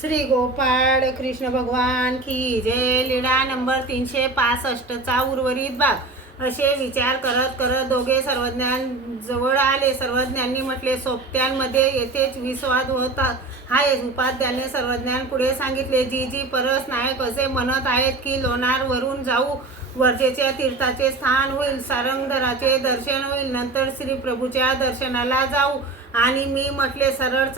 श्री गोपाळ कृष्ण भगवान की जय. लीळा नंबर 365चा उर्वरित भाग. असे विचार करत करत दोघे सर्वज्ञान जवळ आले. सर्वज्ञांनी म्हटले, सोबत्यांमध्ये येथेच विस्वाद होता आहे. उपाध्याने सर्वज्ञान पुढे सांगितले, जी परस नायक असे म्हणत आहेत की लोणारवरून जाऊ, वर्जेच्या तीर्थाचे स्थान होईल, सारंगधराचे दर्शन होईल, नंतर श्री प्रभूच्या दर्शनाला जाऊ. आणि मी म्हटले, सरळ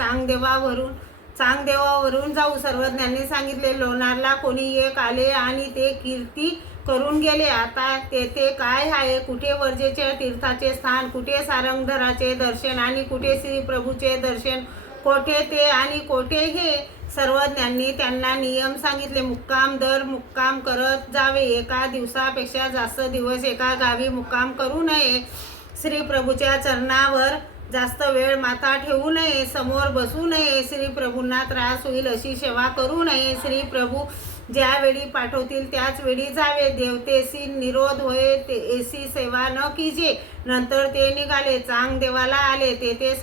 चांगदेवावरून जाऊ. सर्वज्ञांनी सांगितले, लोणारला कोणी एक आले आणि ते कीर्ती करून गेले. आता तेथे काय आहे? कुठे वर्जेच्या तीर्थाचे स्थान, कुठे सारंगधराचे दर्शन आणि कुठे श्री प्रभूचे दर्शन? कोठे ते आणि कोठे हे? सर्वज्ञांनी त्यांना नियम सांगितले. मुक्काम दर मुक्काम करत जावे. एका दिवसापेक्षा जास्त दिवस एका गावी मुक्काम करू नये. श्री प्रभूच्या चरणावर जास्त वेळ माथा ठेवू नये. समोर बसू नये. श्री प्रभूंना त्रास होईल अशी सेवा करू नये. श्री प्रभू ज्या वेळी पाठवतील त्याच वेळी जावे. देवतेशी निरोध होय एसी सेवा न कीजे. नंतर ते निघाले. चांगदेवाला आले. तेथे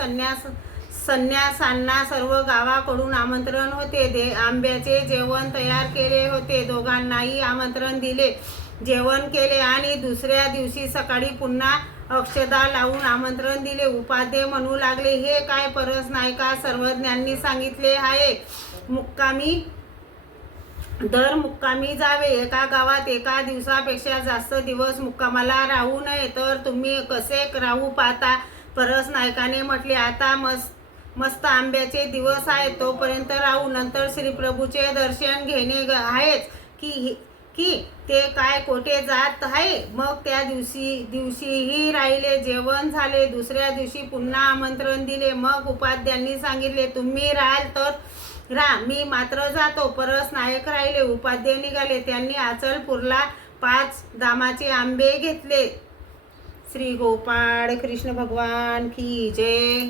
संन्यासांना सर्व गावाकडून आमंत्रण होते. आंब्याचे जेवण तयार केले होते. दोघांनाही आमंत्रण दिले. जेवण केले आणि दुसऱ्या दिवशी सकाळी पुन्हा अक्षदा लावून आमंत्रण दिले. उपाध्ये म्हणू लागले, हे काय परस नायका? सर्वज्ञांनी सांगितले आहे, दर मुक्कामी जावे. एका गावात एका दिवसापेक्षा जास्त दिवस मुक्कामाला राहू नये. तर तुम्ही कसे राहू पाहता? परस नायकाने म्हटले, आता मस्त आंब्याचे दिवस आहेत, तोपर्यंत राहू. नंतर श्री प्रभूचे दर्शन घेणे आहेच की ते काय कोठे जात आहे? मग त्या दिवशीही राहिले. जेवण झाले. दुसऱ्या दिवशी पुन्हा आमंत्रण दिले. मग उपाध्यांनी सांगितले, तुम्ही राहाल तर राहा, मी मात्र जातो. परस नायक राहिले. उपाध्ये निघाले. त्यांनी अचलपूरला 5 दामाचे आंबे घेतले. श्री गोपाळ कृष्ण भगवान की जय.